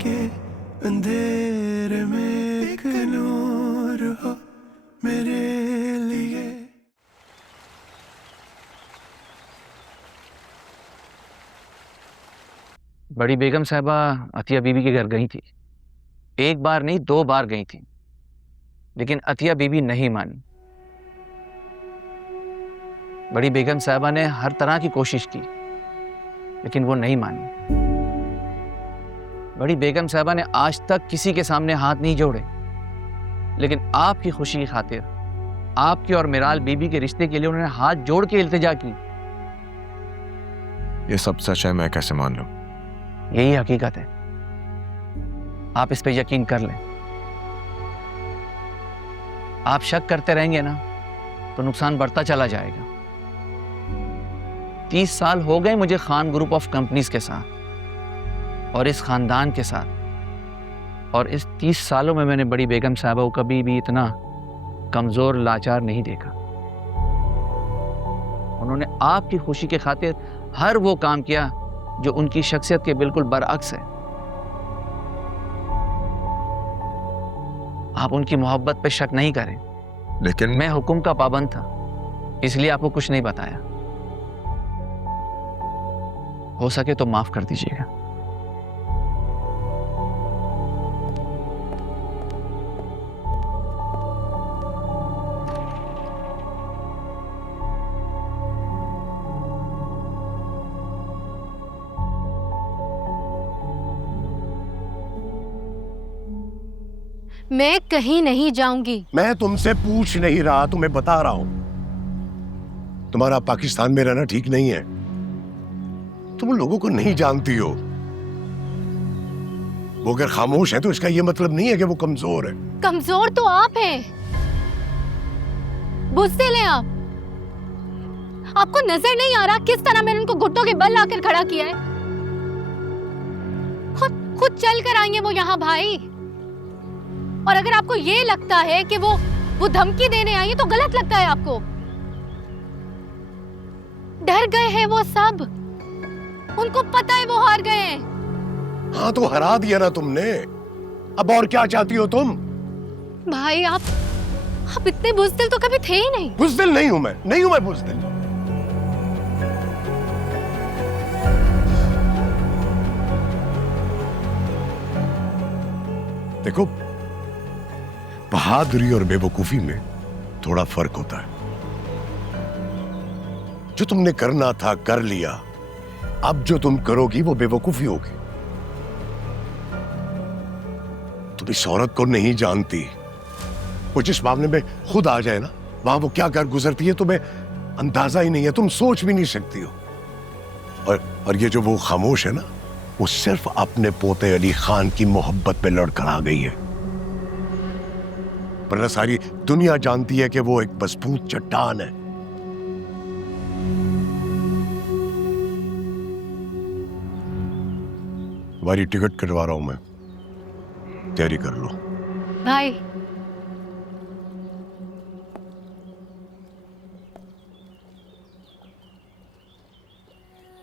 के अंधेरे में एक नूर हो मेरे लिए। बड़ी बेगम साहबा अतिया बीबी के घर गई थी। एक बार नहीं 2 बार गई थी, लेकिन अतिया बीबी नहीं मानी। बड़ी बेगम साहबा ने हर तरह की कोशिश की, लेकिन वो नहीं मानी। बड़ी बेगम साहबा ने आज तक किसी के सामने हाथ नहीं जोड़े, लेकिन आपकी खुशी की खातिर, आपकी और मिराल बीबी के रिश्ते के लिए उन्होंने हाथ जोड़ के इल्तिजा की। ये सब सच है, मैं कैसे मान लूं? यही हकीकत है, आप इस पे यकीन कर लें। आप शक करते रहेंगे ना तो नुकसान बढ़ता चला जाएगा। 30 साल हो गए मुझे खान ग्रुप ऑफ कंपनीज के साथ और इस खानदान के साथ, और इस 30 सालों में मैंने बड़ी बेगम साहबा को कभी भी इतना कमजोर लाचार नहीं देखा। उन्होंने आपकी खुशी के खातिर हर वो काम किया जो उनकी शख्सियत के बिल्कुल बरअक्स है। आप उनकी मोहब्बत पे शक नहीं करें। लेकिन मैं हुक्म का पाबंद था, इसलिए आपको कुछ नहीं बताया। हो सके तो माफ कर दीजिएगा। मैं कहीं नहीं जाऊंगी। मैं तुमसे पूछ नहीं रहा, तुम्हें बता रहा हूं। तुम्हारा पाकिस्तान में रहना ठीक नहीं है। तुम लोगों को नहीं जानती हो। वो अगर खामोश है तो इसका ये मतलब नहीं है कि वो कमजोर है। कमजोर तो आप हैं, बुज़दिल हैं आप। आपको नजर नहीं आ रहा किस तरह मैंने उनको घुटनों के बल लाकर खड़ा किया है? खुद चल कर आई है वो यहाँ भाई। और अगर आपको ये लगता है कि वो धमकी देने आई है तो गलत लगता है आपको। डर गए हैं वो सब, उनको पता है वो हार गए हैं। हाँ तो हरा दिया ना तुमने, अब और क्या चाहती हो तुम? भाई आप इतने बुज़दिल तो कभी थे ही नहीं। बुज़दिल नहीं हूं मैं बुज़दिल। देखो, बहादुरी और बेवकूफी में थोड़ा फर्क होता है। जो तुमने करना था कर लिया, अब जो तुम करोगी वो बेवकूफी होगी। तुम इस औरत को नहीं जानती। वो जिस मामले में खुद आ जाए ना, वहां वो क्या कर गुजरती है तुम्हें अंदाजा ही नहीं है, तुम सोच भी नहीं सकती हो। और ये जो वो खामोश है ना, वो सिर्फ अपने पोते अली खान की मोहब्बत पे लड़कर आ गई है। वरना सारी दुनिया जानती है कि वो एक मजबूत चट्टान है। तुम्हारी टिकट कटवा रहा हूं मैं, तैयारी कर लो। भाई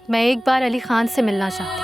मैं एक बार अली खान से मिलना चाहती हूँ।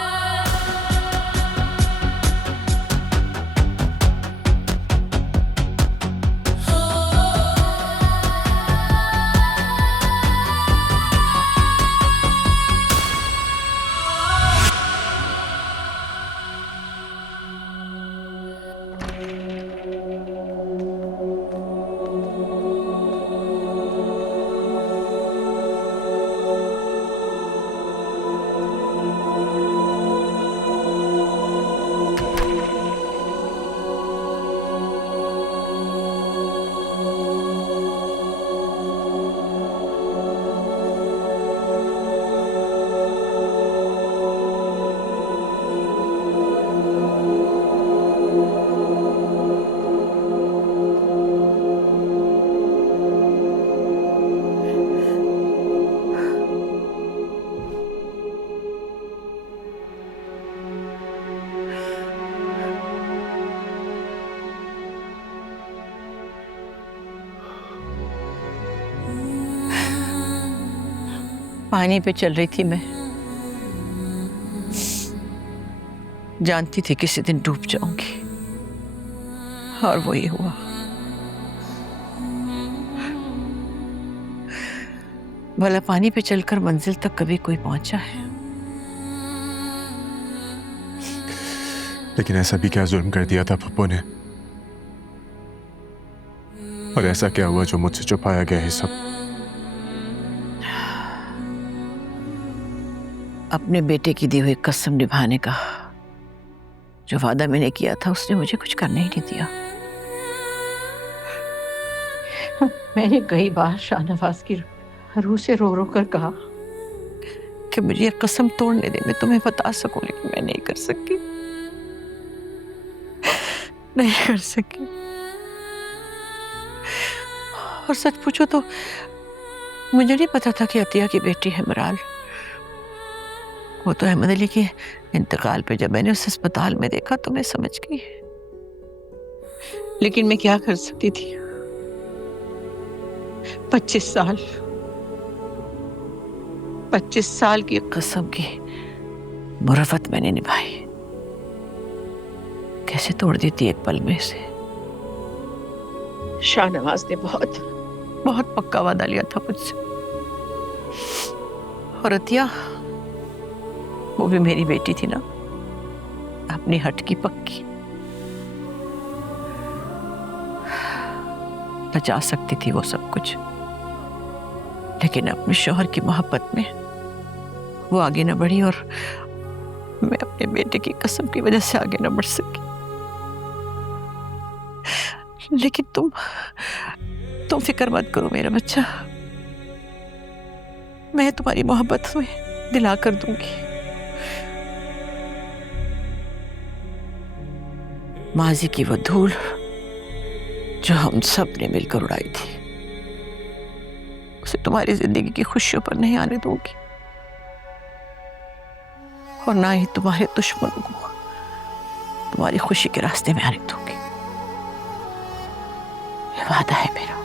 पानी पे चल रही थी मैं। जानती थी किसी दिन डूब जाऊंगी, और वो ये हुआ। भला पानी पे चलकर मंजिल तक कभी कोई पहुंचा है? लेकिन ऐसा भी क्या जुल्म कर दिया था पप्पू ने? और ऐसा क्या हुआ जो मुझसे छुपाया गया है सब? अपने बेटे की दी हुई कसम निभाने का जो वादा मैंने किया था, उसने मुझे कुछ करने ही नहीं दिया। मैंने कई बार शाहनवाज की रूह से रो रो कर कहा कि मुझे ये कसम तोड़ने दे, मैं तुम्हें बता सकूं, लेकिन मैं नहीं कर सकी, नहीं कर सकी। और सच पूछो तो मुझे नहीं पता था कि अतिया की बेटी है मिराल। वो तो अहमद अली के इंतकाल पे जब मैंने उस अस्पताल में देखा तो मैं समझ गई, लेकिन मैं क्या कर सकती थी? 25 साल की कसम की मुरफ़त मैंने निभाई, कैसे तोड़ देती एक पल में से? शाहनवाज ने बहुत बहुत पक्का वादा लिया था मुझसे, और अतिया वो भी मेरी बेटी थी ना, अपनी हट की पक्की। बचा सकती थी वो सब कुछ, लेकिन अपने शौहर की मोहब्बत में वो आगे न बढ़ी, और मैं अपने बेटे की कसम की वजह से आगे न बढ़ सकी। लेकिन तुम फिक्र मत करो मेरा बच्चा, मैं तुम्हारी मोहब्बत में दिला कर दूंगी। माजी की वो धूल जो हम सब ने मिलकर उड़ाई थी, उसे तुम्हारी जिंदगी की खुशियों पर नहीं आने दूंगी, और ना ही तुम्हारे दुश्मनों को तुम्हारी खुशी के रास्ते में आने दूंगी। ये वादा है मेरा।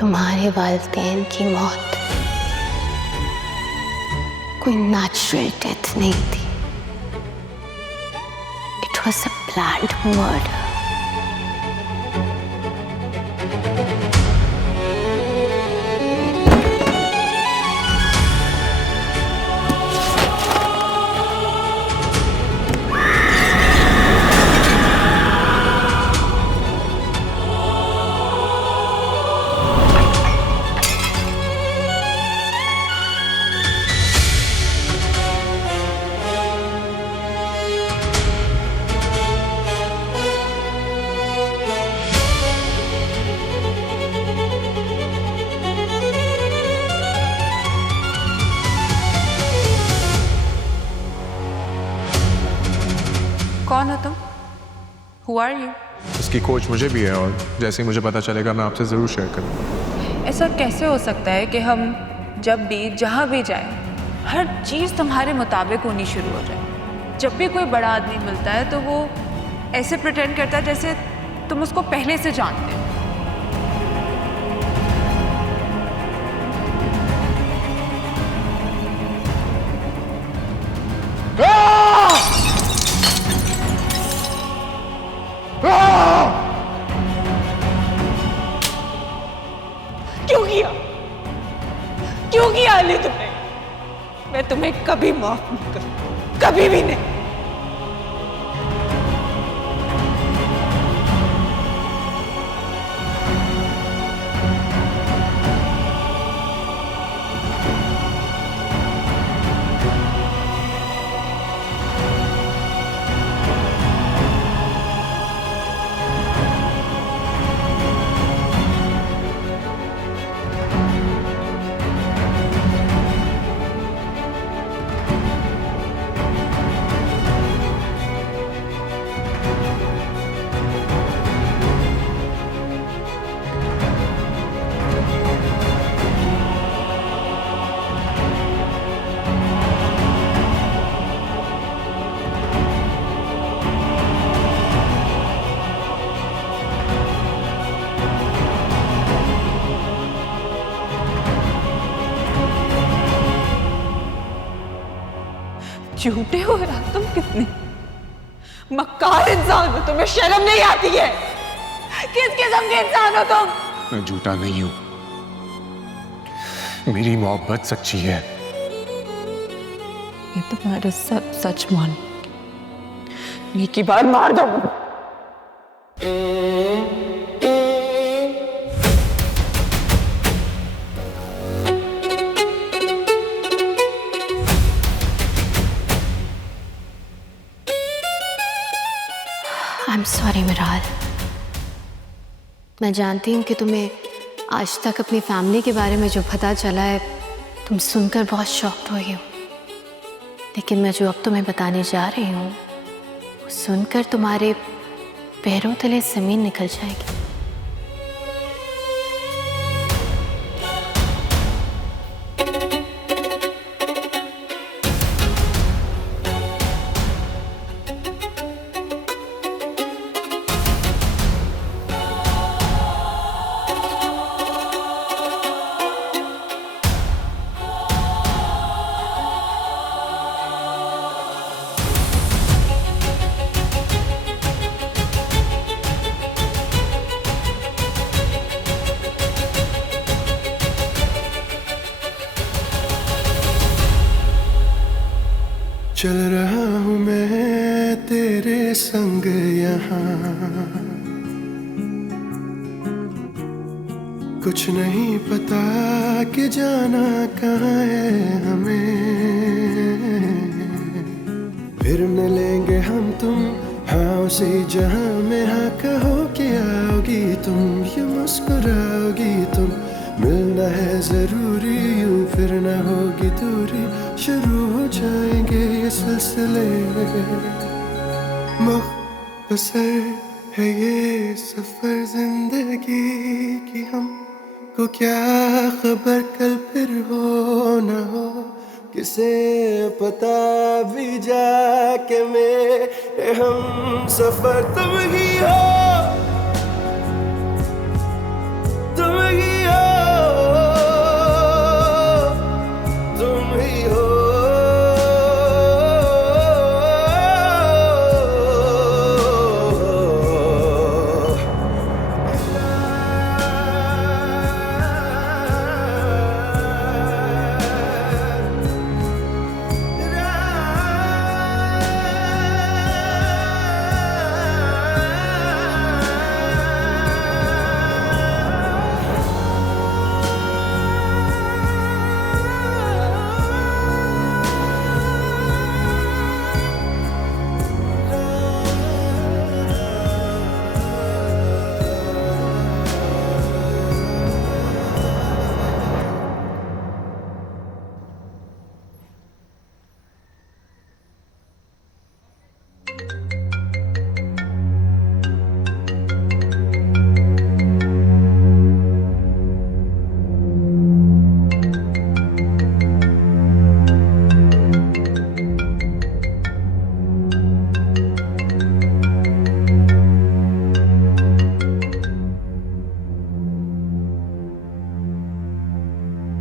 तुम्हारे वालिदैन की मौत कोई नेचुरल डेथ नहीं थी। It was a planned murder. कौन हो तुम? Who are you? इसकी खोज मुझे भी है, और जैसे ही मुझे पता चलेगा मैं आपसे ज़रूर शेयर करूँगा। ऐसा कैसे हो सकता है कि हम जब भी जहाँ भी जाएं, हर चीज़ तुम्हारे मुताबिक होनी शुरू हो जाए? जब भी कोई बड़ा आदमी मिलता है तो वो ऐसे प्रिटेंड करता है जैसे तुम उसको पहले से जानते हो। क्यों किया अली तुमने? मैं तुम्हें कभी माफ नहीं करूं, कभी भी नहीं। झूठे हो यार तुम कितने मक्कार इंसान हो, तुम्हें शर्म नहीं आती है? किस किस्म के इंसान हो तुम? मैं झूठा नहीं हूं, मेरी मोहब्बत सच्ची है। ये तुम्हारा सब सच मान, ये की बार मार दो। I'm sorry मिराल। मैं जानती हूँ कि तुम्हें आज तक अपनी फैमिली के बारे में जो पता चला है तुम सुनकर बहुत शॉक्ड हुई हो, लेकिन मैं जो अब तुम्हें बताने जा रही हूँ वो सुनकर तुम्हारे पैरों तले जमीन निकल जाएगी। चल रहा हूँ मैं तेरे संग यहाँ, कुछ नहीं पता कि जाना कहाँ है हमें। फिर मिलेंगे हम तुम हाँ उसी जहाँ में, हाँ कहो कि आओगी तुम, ये मुस्कुराओगी तुम, मिलना है जरूरी यूं फिर न होगी दूरी, शुरू हो जाएंगे ये सिलसिले। मुख्तसर है ये सफर जिंदगी की, हमको क्या खबर कल फिर हो न हो, किसे पता भी जाके मेरे हम सफर तुम ही हो, तुम ही हो, तुम ही हो।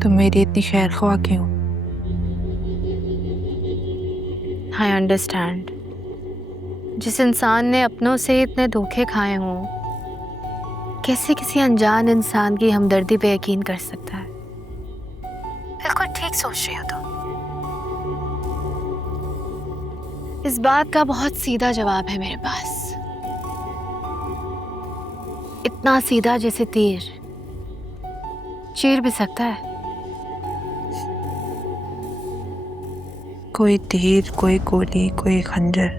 तुम मेरी इतनी खैर ख्वाह क्यों? I understand. जिस इंसान ने अपनों से इतने धोखे खाए हों, कैसे किसी अनजान इंसान की हमदर्दी पे यकीन कर सकता है? बिल्कुल ठीक सोच रही हो तुम। इस बात का बहुत सीधा जवाब है मेरे पास, इतना सीधा जैसे तीर चीर भी सकता है। कोई तीर, कोई गोली, कोई खंजर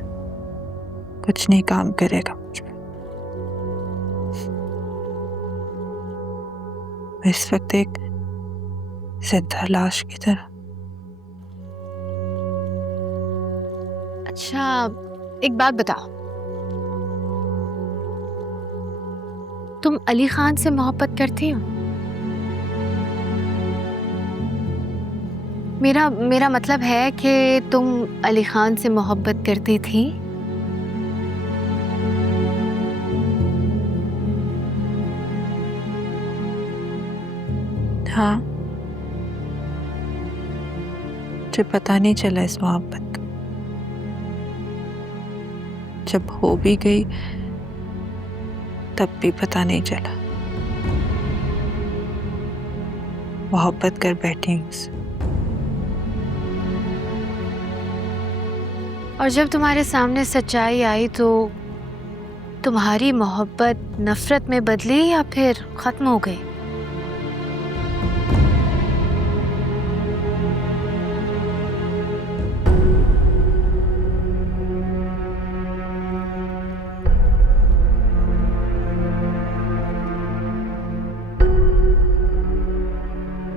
कुछ नहीं काम करेगा मुझ पे। मैं इस वक्त एक जिंदा लाश की तरह। अच्छा एक बात बताओ, तुम अली खान से मोहब्बत करती हो? मेरा मतलब है कि तुम अली खान से मोहब्बत करती थी? हाँ, मुझे पता नहीं चला इस मोहब्बत का। जब हो भी गई तब भी पता नहीं चला। मोहब्बत कर बैठी हूँ उससे। और जब तुम्हारे सामने सच्चाई आई तो तुम्हारी मोहब्बत नफरत में बदली या फिर खत्म हो गई?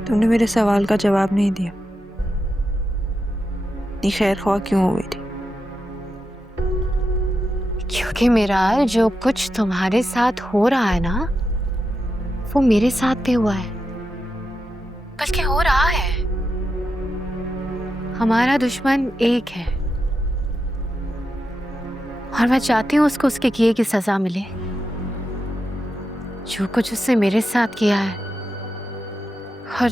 तुमने मेरे सवाल का जवाब नहीं दिया। इतनी खैर ख्वाह क्यों हो गई थी? क्योंकि मिराल, जो कुछ तुम्हारे साथ हो रहा है ना, वो मेरे साथ भी हुआ है, बल्कि हो रहा है। हमारा दुश्मन एक है और मैं चाहती हूँ उसको उसके किए की सजा मिले। जो कुछ उसने मेरे साथ किया है और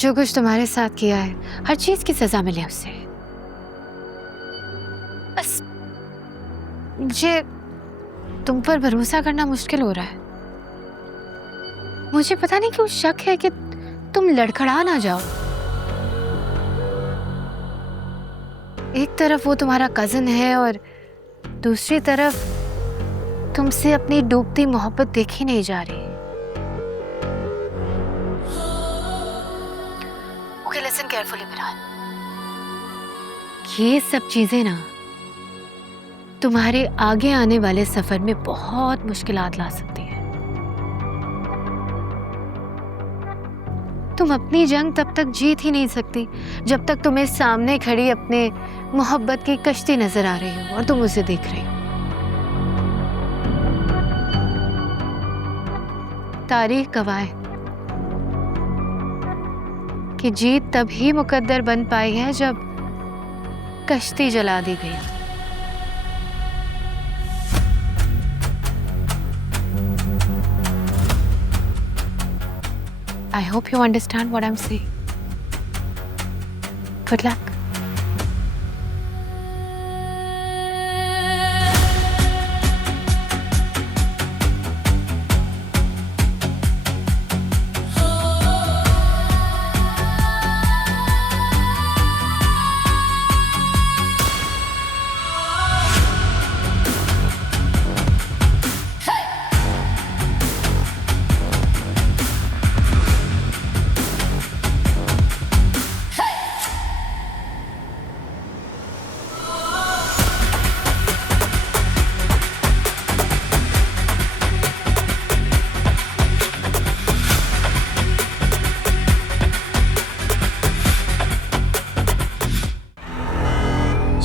जो कुछ तुम्हारे साथ किया है, हर चीज की सजा मिले उसे। बस मुझे तुम पर भरोसा करना मुश्किल हो रहा है। मुझे पता नहीं क्यों शक है कि तुम लड़खड़ा ना जाओ। एक तरफ वो तुम्हारा कजिन है और दूसरी तरफ तुमसे अपनी डूबती मोहब्बत देखी नहीं जा रही। Okay, listen carefully मिराल। ये सब चीजें ना तुम्हारे आगे आने वाले सफर में बहुत मुश्किलात ला सकती हैं। तुम अपनी जंग तब तक जीत ही नहीं सकती जब तक तुम्हें सामने खड़ी अपने मोहब्बत की कश्ती नजर आ रही हो और तुम उसे देख रही हो। तारीख गवाह है कि जीत तभी मुकद्दर बन पाई है जब कश्ती जला दी गई। I hope you understand what I'm saying. Good luck.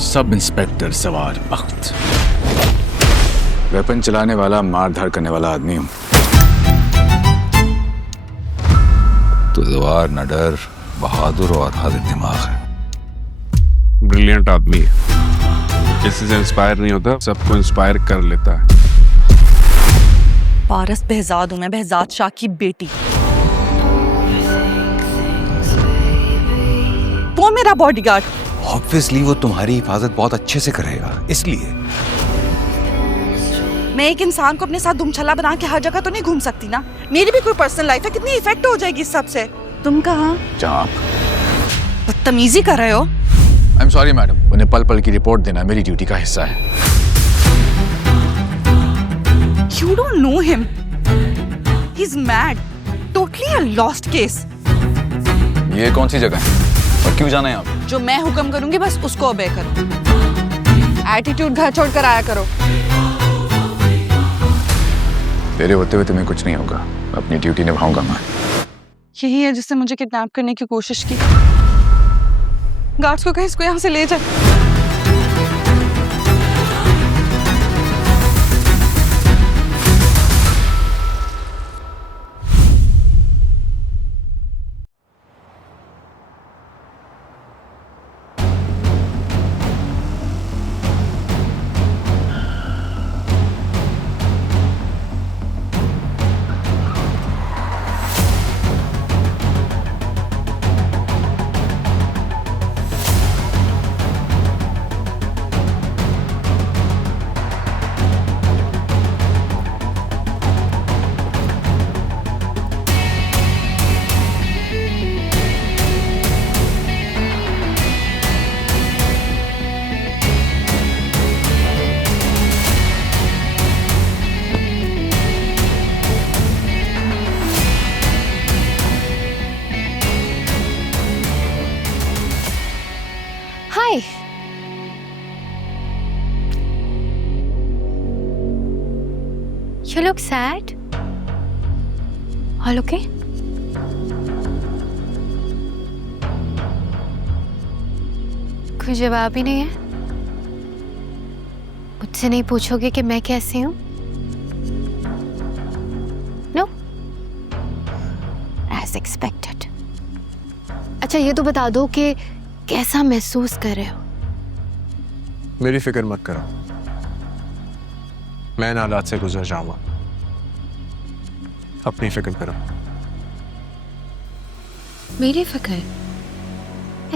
Sub inspector सवार बख्त, वेपन चलाने वाला, मारधार करने वाला आदमी हूं। तलवार न डर, बहादुर और हाजिर दिमाग है। ब्रिलियंट आदमी है, किसी से इंस्पायर नहीं होता, सबको इंस्पायर कर लेता है। पारस behzad हूं मैं, behzad शाह की बेटी। वो मेरा बॉडीगार्ड। ऑब्वियसली वो तुम्हारी हिफाजत बहुत अच्छे से करेगा, इसलिए मैं एक इंसान को अपने साथ दुमछल्ला बना के हर जगह तो नहीं घूम सकती ना। मेरी भी कोई पर्सनल लाइफ है, कितनी इफेक्ट हो जाएगी इस सब से। तुम कहाँ? जहाँ बदतमीजी कर रहे हो। आई एम सॉरी मैडम, उन्हें पल पल की रिपोर्ट देना मेरी ड्यूटी का हिस्सा है। You don't know him. He's mad. Totally a lost case. ये कौन सी जगह है और क्यों जाना है आप? जो मैं हुक्म करूंगी बस उसको ओबे करो। एटीट्यूड घर छोड़ कर आया करो। तेरे होते हुए तुम्हें कुछ नहीं होगा, अपनी ड्यूटी निभाऊंगा मैं। यही है जिसने मुझे किडनैप करने की कोशिश की। गार्ड्स को कहीं इसको यहाँ से ले जाए। You look sad. All okay? कोई जवाब ही नहीं है? मुझसे नहीं पूछोगे कि मैं कैसी हूँ? No? As expected. अच्छा ये तो बता दो कि कैसा महसूस कर रहे हो? मेरी फिक्र मत करो, मैं इन हालात से गुजर जाऊंगा। अपनी फिक्र करो। मेरी फिक्र?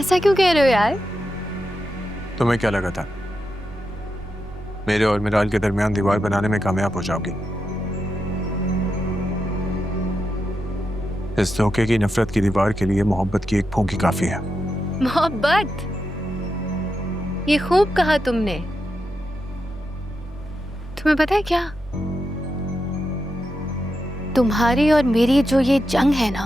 ऐसा क्यों कह रहे हो यार? तुम्हें क्या लगा था मेरे और मिराल के दरमियान दीवार बनाने में कामयाब हो जाओगी? इस धोखे की नफरत की दीवार के लिए मोहब्बत की एक फूंकी काफी है। मोहब्बत? ये खूब कहा तुमने। तुम्हें पता है क्या, तुम्हारी और मेरी जो ये जंग है ना,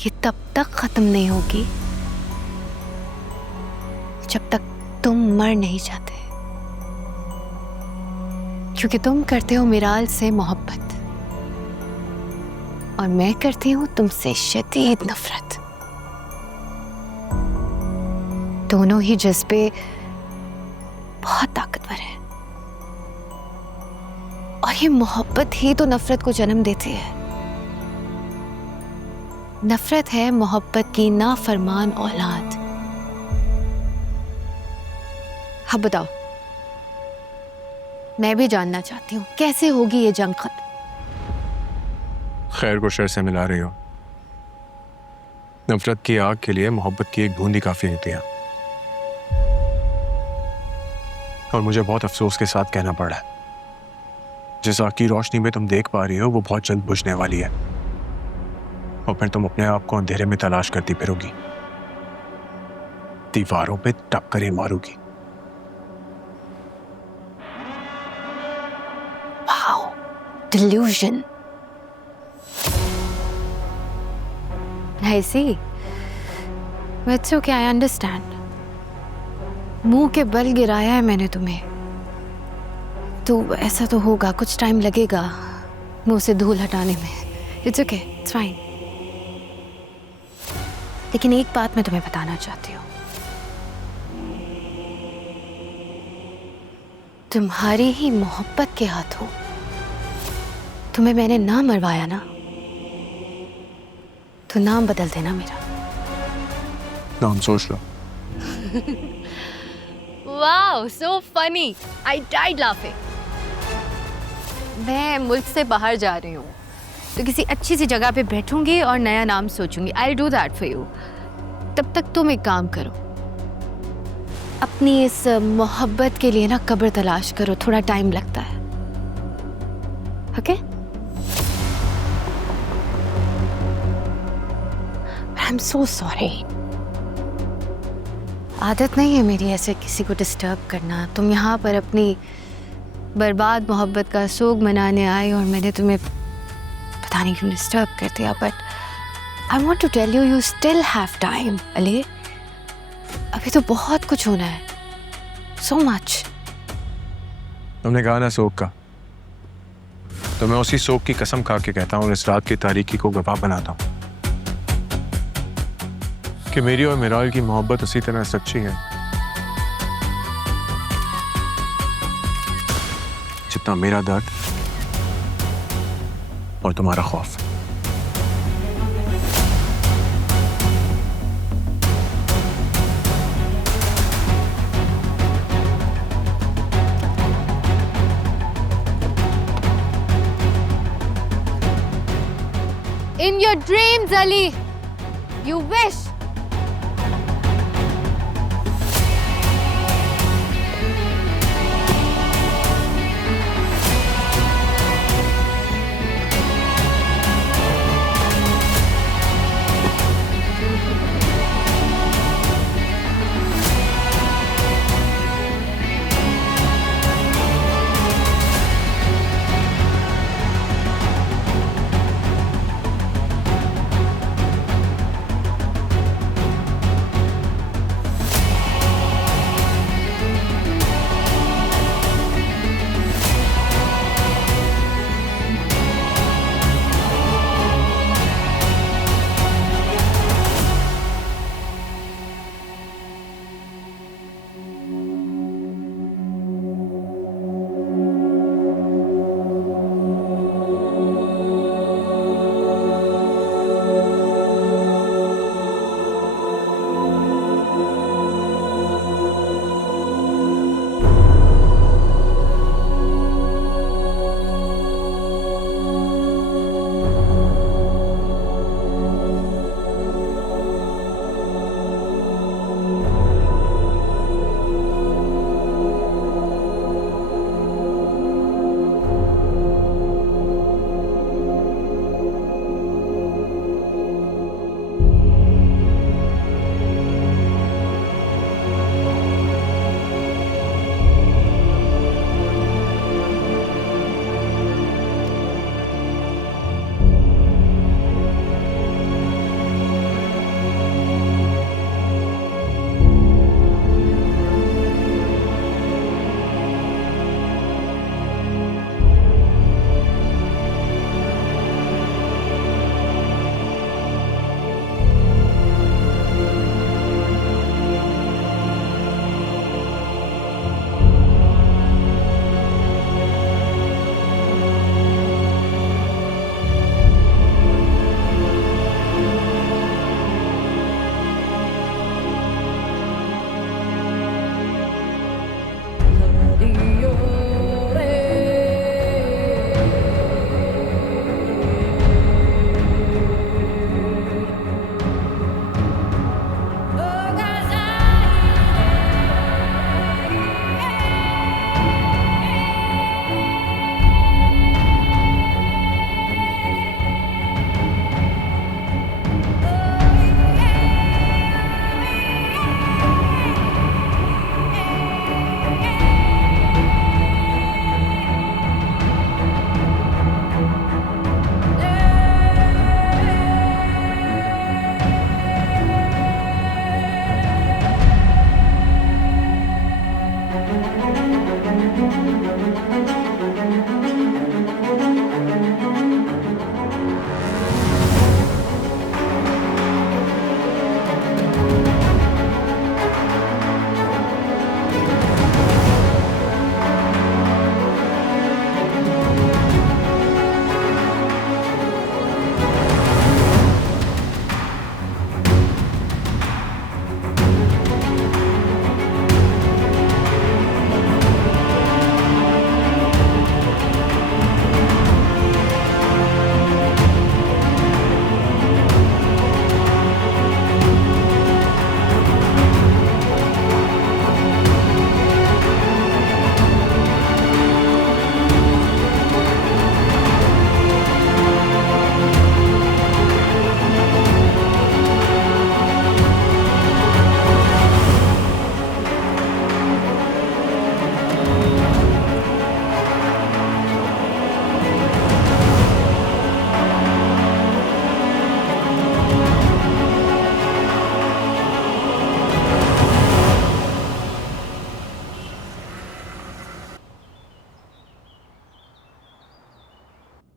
ये तब तक खत्म नहीं होगी जब तक तुम मर नहीं जाते, क्योंकि तुम करते हो मिराल से मोहब्बत और मैं करती हूं तुमसे शदीद नफरत। दोनों ही जज्बे बहुत ताकतवर हैं और ये मोहब्बत ही तो नफरत को जन्म देती है। नफरत है मोहब्बत की नाफरमान औलाद। अब बताओ, मैं भी जानना चाहती हूँ कैसे होगी ये जंग खत्म? खैर को शर से मिला रही हो। नफरत की आग के लिए मोहब्बत की एक बूंदी काफी होती है और मुझे बहुत अफसोस के साथ कहना पड़ा है, जिस आग की रोशनी में तुम देख पा रही हो वो बहुत जल्द बुझने वाली है और फिर तुम अपने आप को अंधेरे में तलाश करती फिरोगी, दीवारों पे टक्करें मारोगी। Wow, delusion. I see. It's okay, I understand. मुंह के बल गिराया है मैंने तुम्हें, तो ऐसा तो होगा, कुछ टाइम लगेगा मुंह से धूल हटाने में। It's okay, it's fine. लेकिन एक बात मैं तुम्हें बताना चाहती हूँ, तुम्हारी ही मोहब्बत के हाथों तुम्हें मैंने ना मरवाया ना, तो नाम बदल देना मेरा। नाम सोच लो। Wow, so funny. I died laughing. मैं मुल्क से बाहर जा रही हूँ, तो किसी अच्छी सी जगह पे बैठूंगी और नया नाम सोचूंगी। I'll do that for you. तब तक तुम एक काम करो, अपनी इस मोहब्बत के लिए ना कब्र तलाश करो, थोड़ा टाइम लगता है। ओके? I'm so sorry. आदत नहीं है मेरी ऐसे किसी को डिस्टर्ब करना। तुम यहाँ पर अपनी बर्बाद मोहब्बत का सोग मनाने आए और मैंने तुम्हें पता नहीं क्यों डिस्टर्ब कर दिया। But I want to tell you, you still have time early. अभी तो बहुत कुछ होना है, सो मच। तुमने कहा ना सोग का, तो मैं उसी सोग की कसम खा के कहता हूँ और इस रात की तारीकी को गवाह बनाता हूँ कि मेरी और मिराल की मोहब्बत उसी तरह सच्ची है जितना मेरा दर्द और तुम्हारा खौफ। In your dreams, Ali, you wish.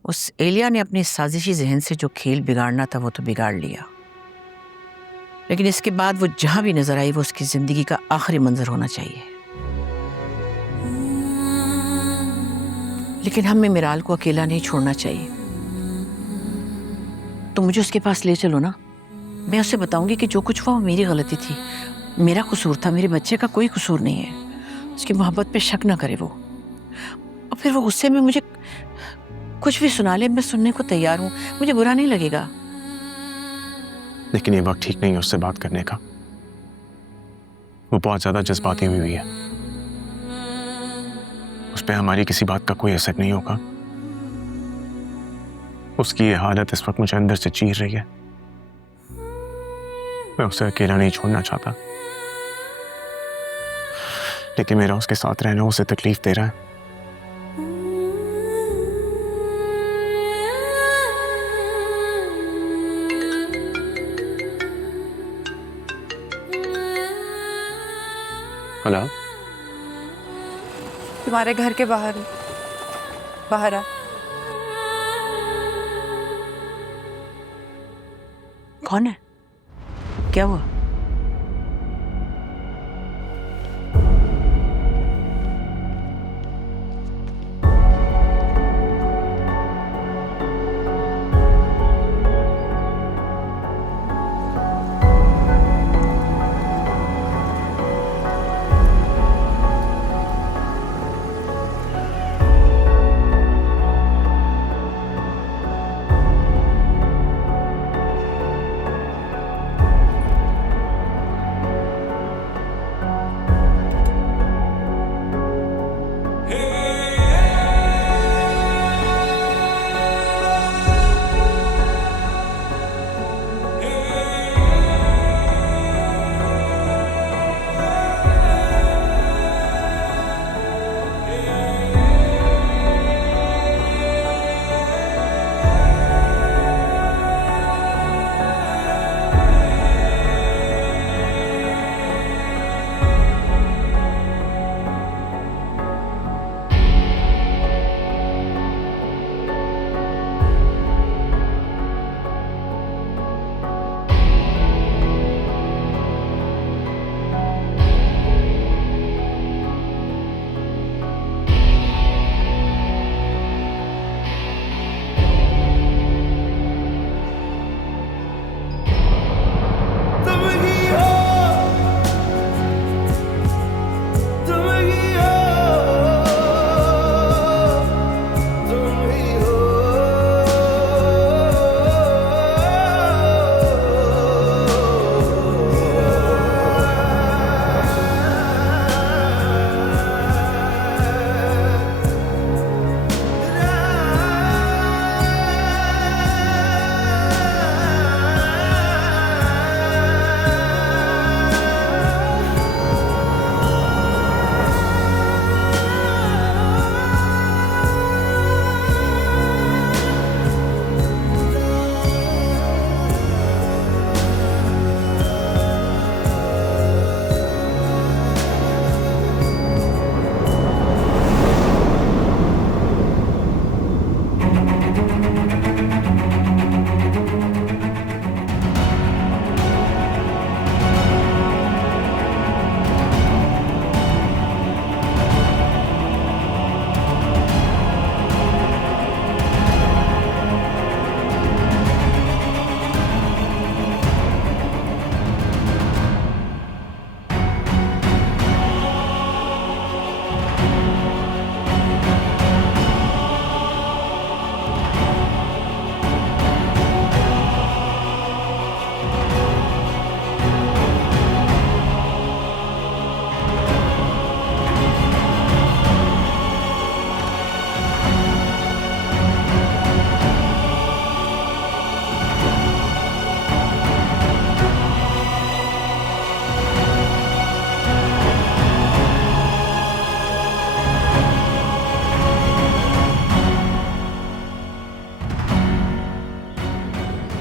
उस एलिया ने अपनी साजिशी जहन से जो खेल बिगाड़ना था वो तो बिगाड़ लिया, लेकिन इसके बाद वो जहां भी नजर आई वो उसकी जिंदगी का आखिरी मंजर होना चाहिए। लेकिन हमें मिराल को अकेला नहीं छोड़ना चाहिए। तो मुझे उसके पास ले चलो ना, मैं उसे बताऊंगी कि जो कुछ हुआ वो मेरी गलती थी, मेरा कसूर था, मेरे बच्चे का कोई कसूर नहीं है। उसकी मोहब्बत पे शक ना करे वो, और फिर वो गुस्से में मुझे कुछ भी सुना ले, मैं सुनने को तैयार हूं, मुझे बुरा नहीं लगेगा। लेकिन ये वक्त ठीक नहीं है उससे बात करने का। वो बहुत ज्यादा जज्बाती हुई है, उस पर हमारी किसी बात का कोई असर नहीं होगा। उसकी ये हालत इस वक्त मुझे अंदर से चीर रही है। मैं उसे अकेला नहीं छोड़ना चाहता, लेकिन मेरा उसके साथ रहना उसे तकलीफ दे रहा है। हेलो, तुम्हारे घर के बाहर आ। कौन है? क्या हुआ?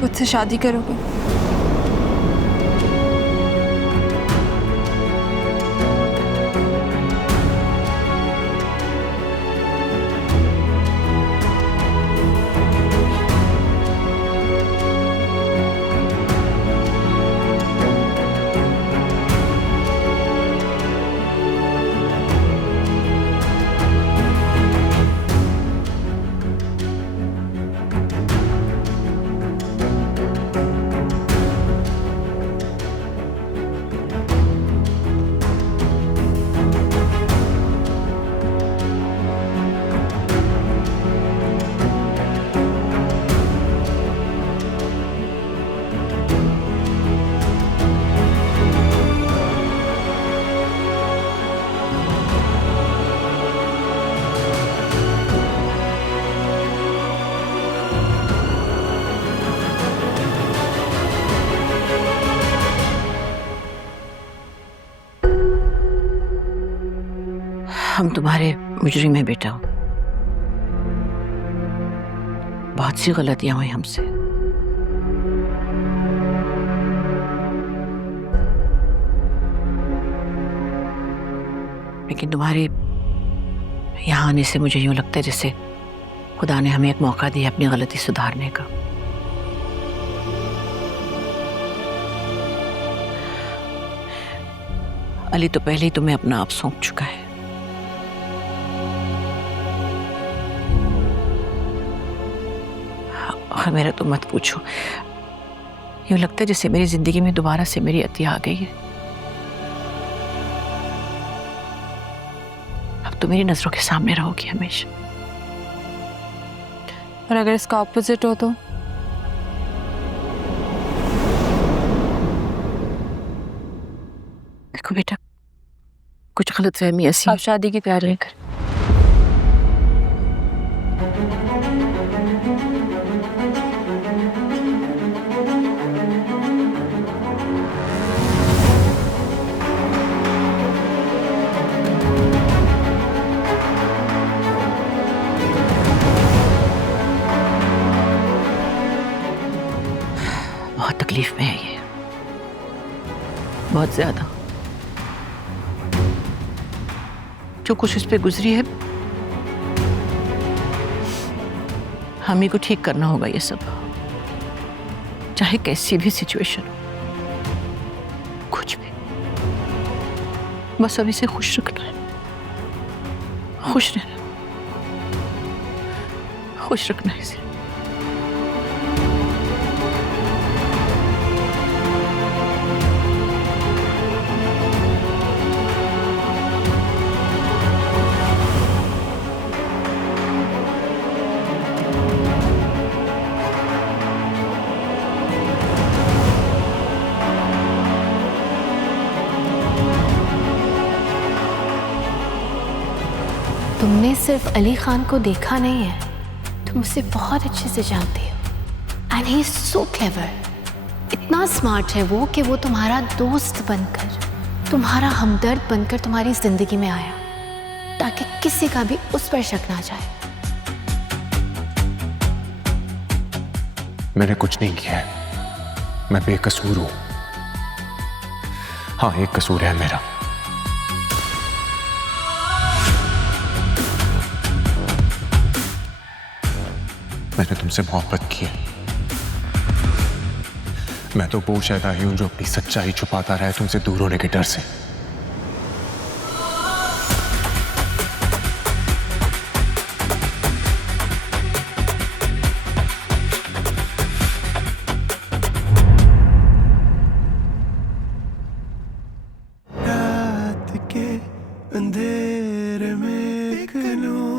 मुझसे शादी करोगे? हम तुम्हारे मुजरिम हैं बेटा। बहुत सी गलतियां हुई हमसे। लेकिन तुम्हारे यहाँ आने से मुझे यूं लगता है जैसे खुदा ने हमें एक मौका दिया अपनी गलती सुधारने का। अली तो पहले ही तुम्हें अपना आप सौंप चुका है। और मेरा तो मत पूछो, यूं लगता है जैसे मेरी जिंदगी में दोबारा से मेरी अतिया आ गई है। अब तो मेरी नजरों के सामने रहोगी हमेशा। और अगर इसका ऑपोजिट हो तो? देखो बेटा, कुछ गलतफहमी ऐसी आप शादी की तैयारी कर। बहुत तकलीफ में है ये, बहुत ज्यादा। जो कुछ उस पे गुजरी है, हम ही को ठीक करना होगा ये सब, चाहे कैसी भी सिचुएशन हो, कुछ भी। बस अभी से खुश रखना है, खुश रहना, खुश रखना है इसे। तुमने सिर्फ अली खान को देखा नहीं है, तुम उसे बहुत अच्छे से जानते हो। And he is so clever. इतना स्मार्ट है वो कि वो तुम्हारा दोस्त बनकर, तुम्हारा हमदर्द बनकर तुम्हारी जिंदगी में आया, ताकि किसी का भी उस पर शक ना जाए। मैंने कुछ नहीं किया है, मैं बेकसूर हूं। हाँ, एक कसूर है मेरा। मैंने तुमसे मोहब्बत की है। मैं तो वो शैदाई हूं जो अपनी सच्चाई छुपाता रहा है तुमसे दूर होने के डर से। रात के अंधेरे में एक नूर